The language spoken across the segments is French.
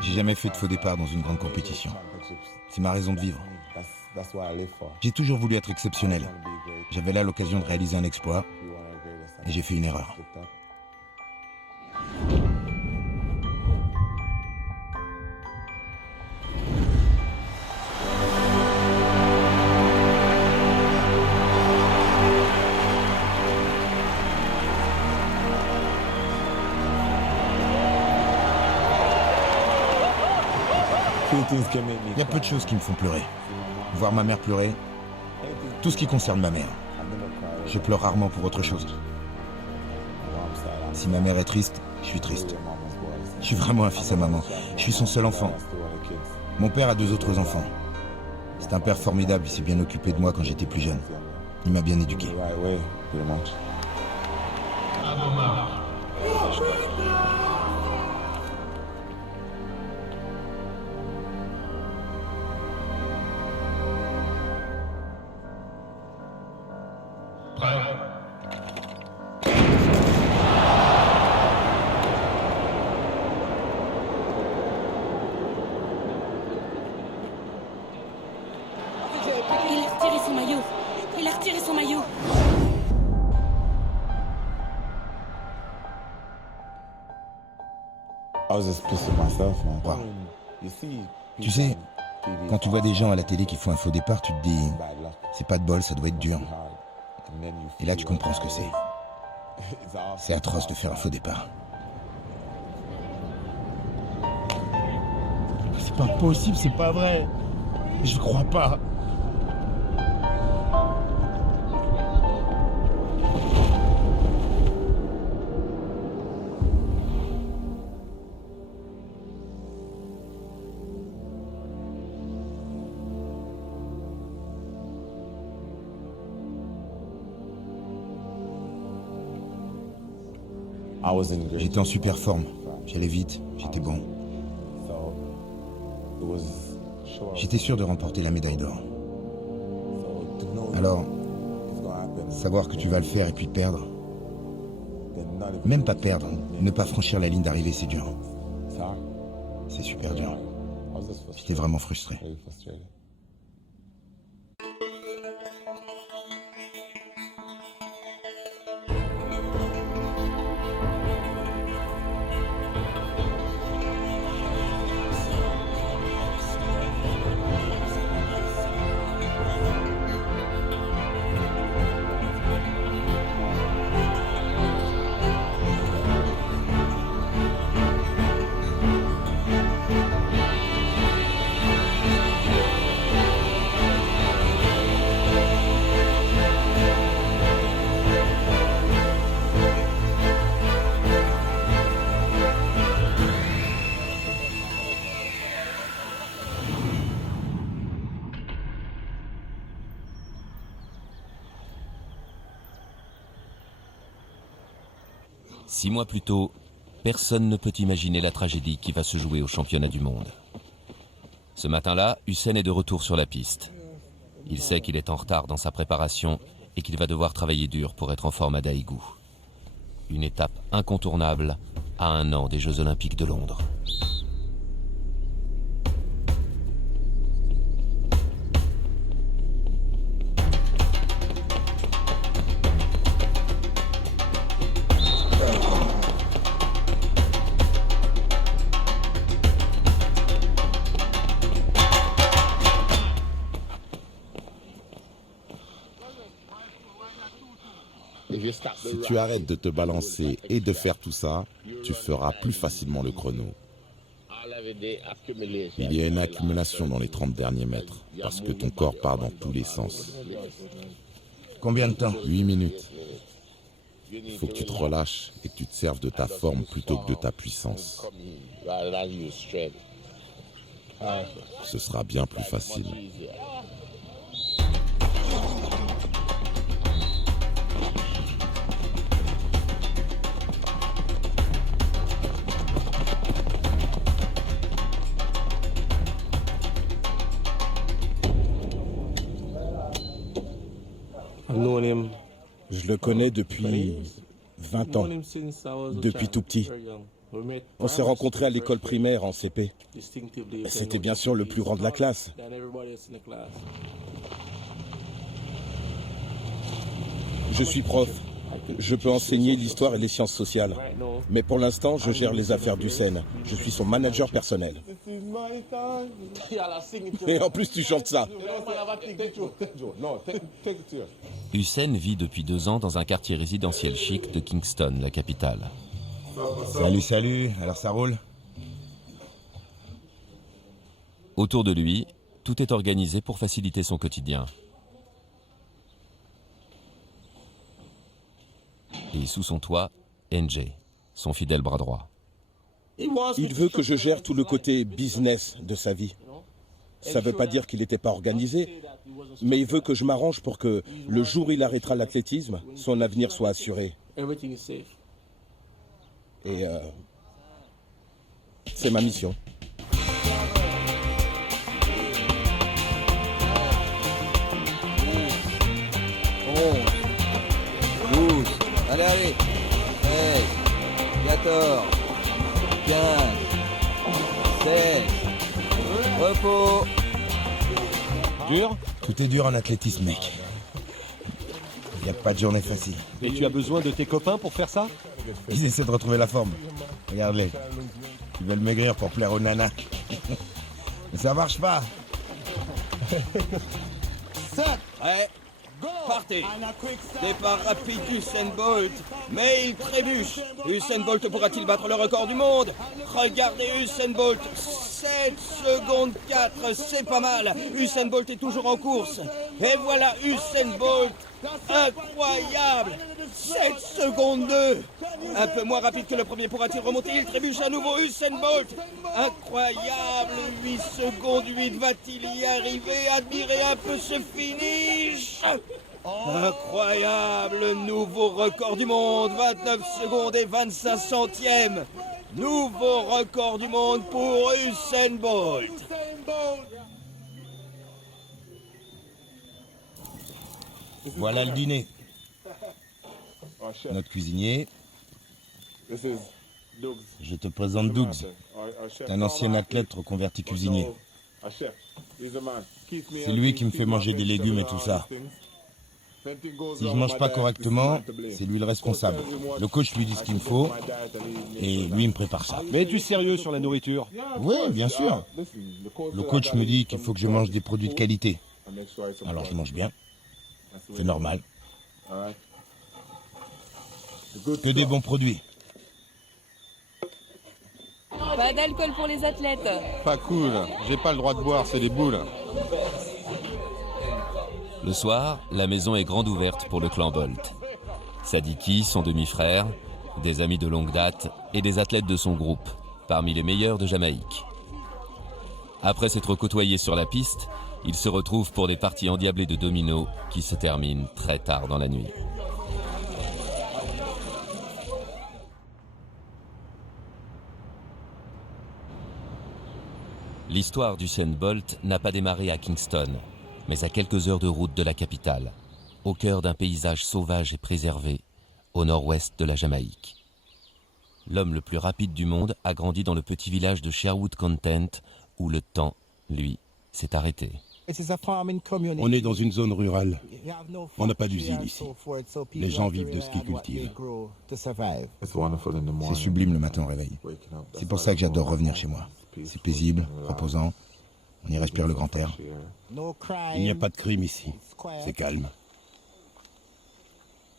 J'ai jamais fait de faux départ dans une grande compétition. C'est ma raison de vivre. J'ai toujours voulu être exceptionnel. J'avais là l'occasion de réaliser un exploit et j'ai fait une erreur. Il y a peu de choses qui me font pleurer. Voir ma mère pleurer, tout ce qui concerne ma mère. Je pleure rarement pour autre chose. Si ma mère est triste, je suis triste. Je suis vraiment un fils à maman. Je suis son seul enfant. Mon père a 2 autres enfants. C'est un père formidable, il s'est bien occupé de moi quand j'étais plus jeune. Il m'a bien éduqué. Il a retiré son maillot. Il a retiré son maillot. Wow. Tu sais, quand tu vois des gens à la télé qui font un faux départ, tu te dis, c'est pas de bol, ça doit être dur. Et là, tu comprends ce que c'est. C'est atroce de faire un faux départ. C'est pas possible, c'est pas vrai. Je crois pas. J'étais en super forme. J'allais vite, j'étais bon. J'étais sûr de remporter la médaille d'or. Alors, savoir que tu vas le faire et puis perdre, même pas perdre, ne pas franchir la ligne d'arrivée, c'est dur. C'est super dur. J'étais vraiment frustré. Six mois plus tôt, personne ne peut imaginer la tragédie qui va se jouer au championnat du monde. Ce matin-là, Hussein est de retour sur la piste. Il sait qu'il est en retard dans sa préparation et qu'il va devoir travailler dur pour être en forme à Daegu. Une étape incontournable à 1 an des Jeux Olympiques de Londres. Si tu arrêtes de te balancer et de faire tout ça, tu feras plus facilement le chrono. Il y a une accumulation dans les 30 derniers mètres, parce que ton corps part dans tous les sens. Combien de temps? 8 minutes. Il faut que tu te relâches et que tu te serves de ta forme plutôt que de ta puissance. Ce sera bien plus facile. Je le connais depuis 20 ans, depuis tout petit. On s'est rencontrés à l'école primaire en CP. Et c'était bien sûr le plus grand de la classe. Je suis prof. Je peux enseigner l'histoire et les sciences sociales. Mais pour l'instant, je gère les affaires d'Hussein. Je suis son manager personnel. Et en plus, tu chantes ça. Hussein vit depuis 2 ans dans un quartier résidentiel chic de Kingston, la capitale. Salut, salut. Alors ça roule? Autour de lui, tout est organisé pour faciliter son quotidien. Et sous son toit, NJ, son fidèle bras droit. Il veut que je gère tout le côté business de sa vie. Ça ne veut pas dire qu'il n'était pas organisé, mais il veut que je m'arrange pour que le jour où il arrêtera l'athlétisme, son avenir soit assuré. Et c'est ma mission. Allez, allez. 13, 14, 15, 16. Repos. Dur? Tout est dur en athlétisme, mec. Il n'y a pas de journée facile. Et tu as besoin de tes copains pour faire ça? Ils essaient de retrouver la forme. Regarde-les. Ils veulent maigrir pour plaire aux nanas. Mais ça marche pas. Ouais. Partez. Départ rapide d'Usain Bolt. Mais il trébuche. Usain Bolt pourra-t-il battre le record du monde? Regardez Usain Bolt. 7 secondes 4, c'est pas mal. Usain Bolt est toujours en course. Et voilà Usain Bolt. Incroyable. 7 secondes 2. Un peu moins rapide que le premier. Pourra-t-il remonter? Il trébuche à nouveau. Usain Bolt. Incroyable. 8 secondes 8. Va-t-il y arriver? Admirez un peu ce finish. Incroyable. Nouveau record du monde. 29 secondes et 25 centièmes. Nouveau record du monde pour Usain Bolt. Voilà le dîner. Notre cuisinier. Je te présente Dougs. C'est un ancien athlète reconverti cuisinier. C'est lui qui me fait manger des légumes et tout ça. Si je mange pas correctement, c'est lui le responsable. Le coach lui dit ce qu'il me faut et lui il me prépare ça. Mais es-tu sérieux sur la nourriture? Oui, bien sûr. Le coach me dit qu'il faut que je mange des produits de qualité. Alors je mange bien. C'est normal. Que des bons produits. Pas d'alcool pour les athlètes. Pas cool, j'ai pas le droit de boire, c'est des boules. Le soir, la maison est grande ouverte pour le clan Bolt. Sadiki, son demi-frère, des amis de longue date et des athlètes de son groupe, parmi les meilleurs de Jamaïque. Après s'être côtoyés sur la piste, ils se retrouvent pour des parties endiablées de dominos qui se terminent très tard dans la nuit. L'histoire d'Usain Bolt n'a pas démarré à Kingston, mais à quelques heures de route de la capitale, au cœur d'un paysage sauvage et préservé, au nord-ouest de la Jamaïque. L'homme le plus rapide du monde a grandi dans le petit village de Sherwood Content, où le temps, lui, s'est arrêté. On est dans une zone rurale. On n'a pas d'usine ici. Les gens vivent de ce qu'ils cultivent. C'est sublime le matin au réveil. C'est pour ça que j'adore revenir chez moi. C'est paisible, reposant. On y respire le grand air. Il n'y a pas de crime ici. C'est calme.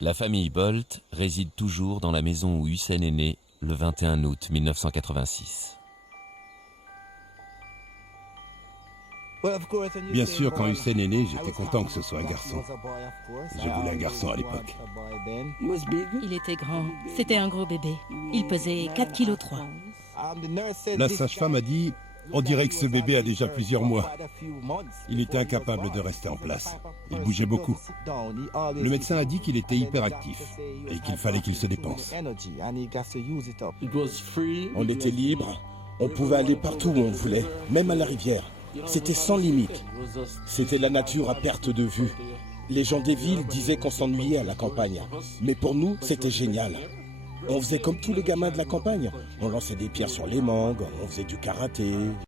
La famille Bolt réside toujours dans la maison où Usain est né le 21 août 1986. Bien sûr, quand Usain est né, j'étais content que ce soit un garçon. Je voulais un garçon à l'époque. Il était grand. C'était un gros bébé. Il pesait 4,3 kg. La sage-femme a dit, on dirait que ce bébé a déjà plusieurs mois. Il était incapable de rester en place. Il bougeait beaucoup. Le médecin a dit qu'il était hyperactif et qu'il fallait qu'il se dépense. On était libre, on pouvait aller partout où on voulait, même à la rivière. C'était sans limite. C'était la nature à perte de vue. Les gens des villes disaient qu'on s'ennuyait à la campagne. Mais pour nous, c'était génial. On faisait comme tous les gamins de la campagne. On lançait des pierres sur les mangues, on faisait du karaté.